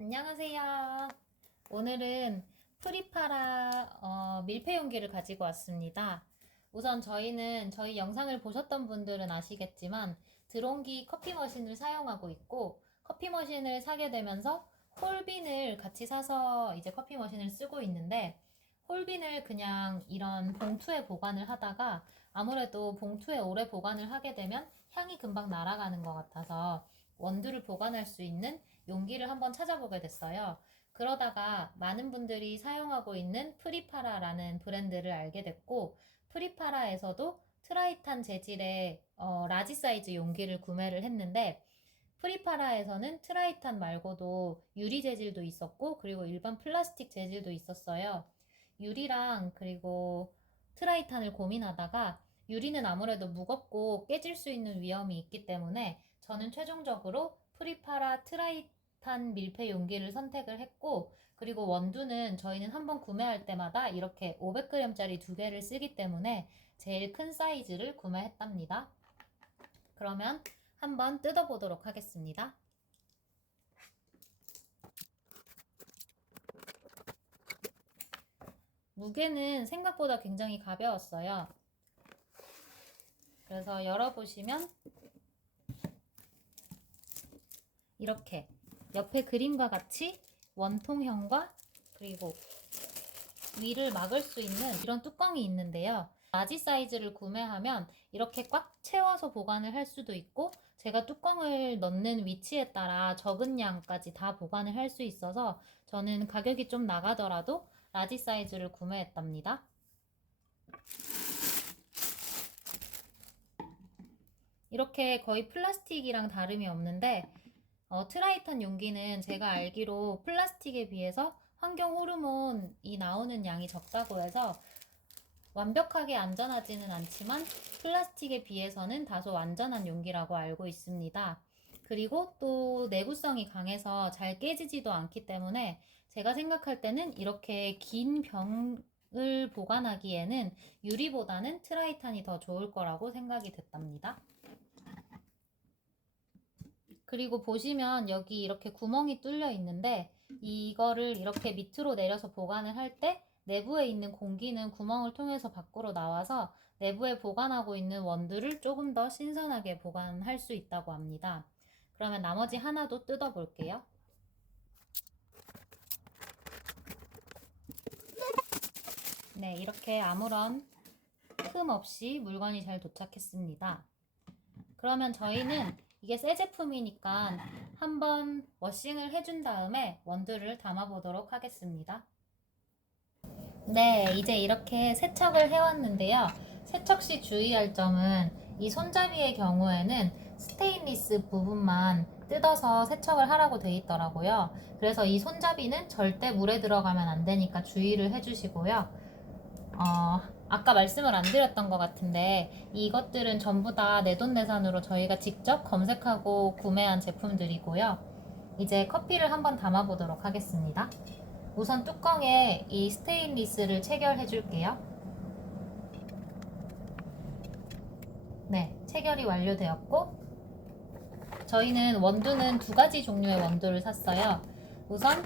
안녕하세요. 오늘은 프리파라 밀폐 용기를 가지고 왔습니다. 우선 저희는 저희 영상을 보셨던 분들은 아시겠지만 드론기 커피 머신을 사용하고 있고, 커피 머신을 사게 되면서 홀빈을 같이 사서 이제 커피 머신을 쓰고 있는데, 홀빈을 그냥 이런 봉투에 보관을 하다가 아무래도 봉투에 오래 보관을 하게 되면 향이 금방 날아가는 것 같아서 원두를 보관할 수 있는 용기를 한번 찾아보게 됐어요. 그러다가 많은 분들이 사용하고 있는 프리파라라는 브랜드를 알게 됐고, 프리파라에서도 트라이탄 재질의 라지 사이즈 용기를 구매를 했는데, 프리파라에서는 트라이탄 말고도 유리 재질도 있었고, 그리고 일반 플라스틱 재질도 있었어요. 유리랑 그리고 트라이탄을 고민하다가, 유리는 아무래도 무겁고 깨질 수 있는 위험이 있기 때문에 저는 최종적으로 프리파라 트라이탄 밀폐 용기를 선택을 했고, 그리고 원두는 저희는 한번 구매할 때마다 이렇게 500g짜리 두 개를 쓰기 때문에 제일 큰 사이즈를 구매했답니다. 그러면 한번 뜯어보도록 하겠습니다. 무게는 생각보다 굉장히 가벼웠어요. 그래서 열어보시면 이렇게 옆에 그림과 같이 원통형과 그리고 위를 막을 수 있는 이런 뚜껑이 있는데요. 라지 사이즈를 구매하면 이렇게 꽉 채워서 보관을 할 수도 있고, 제가 뚜껑을 넣는 위치에 따라 적은 양까지 다 보관을 할 수 있어서 저는 가격이 좀 나가더라도 라지 사이즈를 구매했답니다. 이렇게 거의 플라스틱이랑 다름이 없는데, 트라이탄 용기는 제가 알기로 플라스틱에 비해서 환경 호르몬이 나오는 양이 적다고 해서 완벽하게 안전하지는 않지만 플라스틱에 비해서는 다소 안전한 용기라고 알고 있습니다. 그리고 또 내구성이 강해서 잘 깨지지도 않기 때문에 제가 생각할 때는 이렇게 긴 병을 보관하기에는 유리보다는 트라이탄이 더 좋을 거라고 생각이 됐답니다. 그리고 보시면 여기 이렇게 구멍이 뚫려 있는데, 이거를 이렇게 밑으로 내려서 보관을 할 때 내부에 있는 공기는 구멍을 통해서 밖으로 나와서 내부에 보관하고 있는 원두를 조금 더 신선하게 보관할 수 있다고 합니다. 그러면 나머지 하나도 뜯어 볼게요. 네, 이렇게 아무런 흠 없이 물건이 잘 도착했습니다. 그러면 저희는 이게 새 제품이니까 한번 워싱을 해준 다음에 원두를 담아 보도록 하겠습니다. 네, 이제 이렇게 세척을 해왔는데요. 세척 시 주의할 점은 이 손잡이의 경우에는 스테인리스 부분만 뜯어서 세척을 하라고 돼 있더라고요. 그래서 이 손잡이는 절대 물에 들어가면 안 되니까 주의를 해주시고요. 아까 말씀을 안 드렸던 것 같은데 이것들은 전부 다 내돈내산으로 저희가 직접 검색하고 구매한 제품들이고요. 이제 커피를 한번 담아 보도록 하겠습니다. 우선 뚜껑에 이 스테인리스를 체결해 줄게요. 네, 체결이 완료되었고, 저희는 원두는 두 가지 종류의 원두를 샀어요. 우선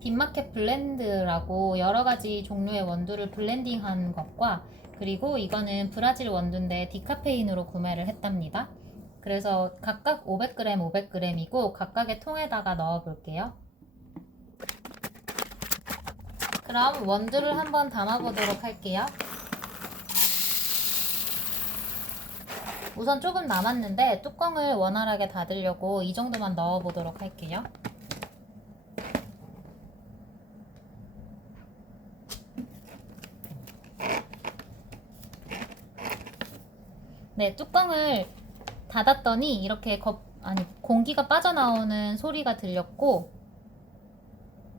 빈마켓 블렌드라고 여러 가지 종류의 원두를 블렌딩한 것과, 그리고 이거는 브라질 원두인데 디카페인으로 구매를 했답니다. 그래서 각각 500g, 500g이고 각각의 통에다가 넣어 볼게요. 그럼 원두를 한번 담아보도록 할게요. 우선 조금 남았는데 뚜껑을 원활하게 닫으려고 이 정도만 넣어보도록 할게요. 네, 뚜껑을 닫았더니 이렇게 공기가 빠져나오는 소리가 들렸고,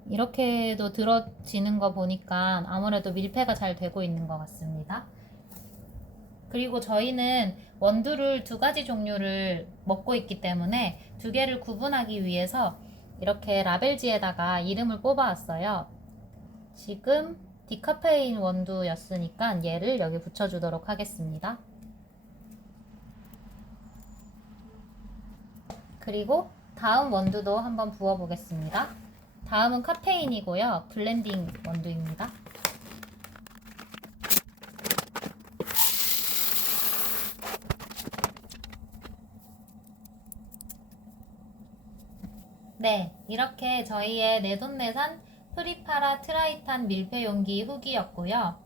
이렇게도 들어지는 거 보니까 아무래도 밀폐가 잘 되고 있는 것 같습니다. 그리고 저희는 원두를 두 가지 종류를 먹고 있기 때문에 두 개를 구분하기 위해서 이렇게 라벨지에다가 이름을 뽑아왔어요. 지금 디카페인 원두였으니까 얘를 여기 붙여주도록 하겠습니다. 그리고 다음 원두도 한번 부어보겠습니다. 다음은 카페인이고요. 블렌딩 원두입니다. 네, 이렇게 저희의 내돈내산 프리파라 트라이탄 밀폐용기 후기였고요.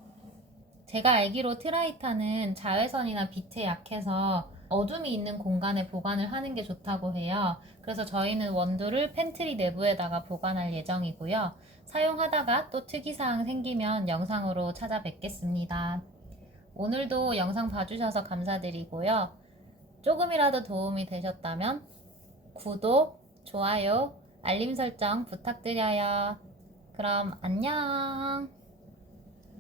제가 알기로 트라이탄은 자외선이나 빛에 약해서 어둠이 있는 공간에 보관을 하는 게 좋다고 해요. 그래서 저희는 원두를 팬트리 내부에다가 보관할 예정이고요. 사용하다가 또 특이사항 생기면 영상으로 찾아뵙겠습니다. 오늘도 영상 봐주셔서 감사드리고요. 조금이라도 도움이 되셨다면 구독, 좋아요, 알림 설정 부탁드려요. 그럼 안녕!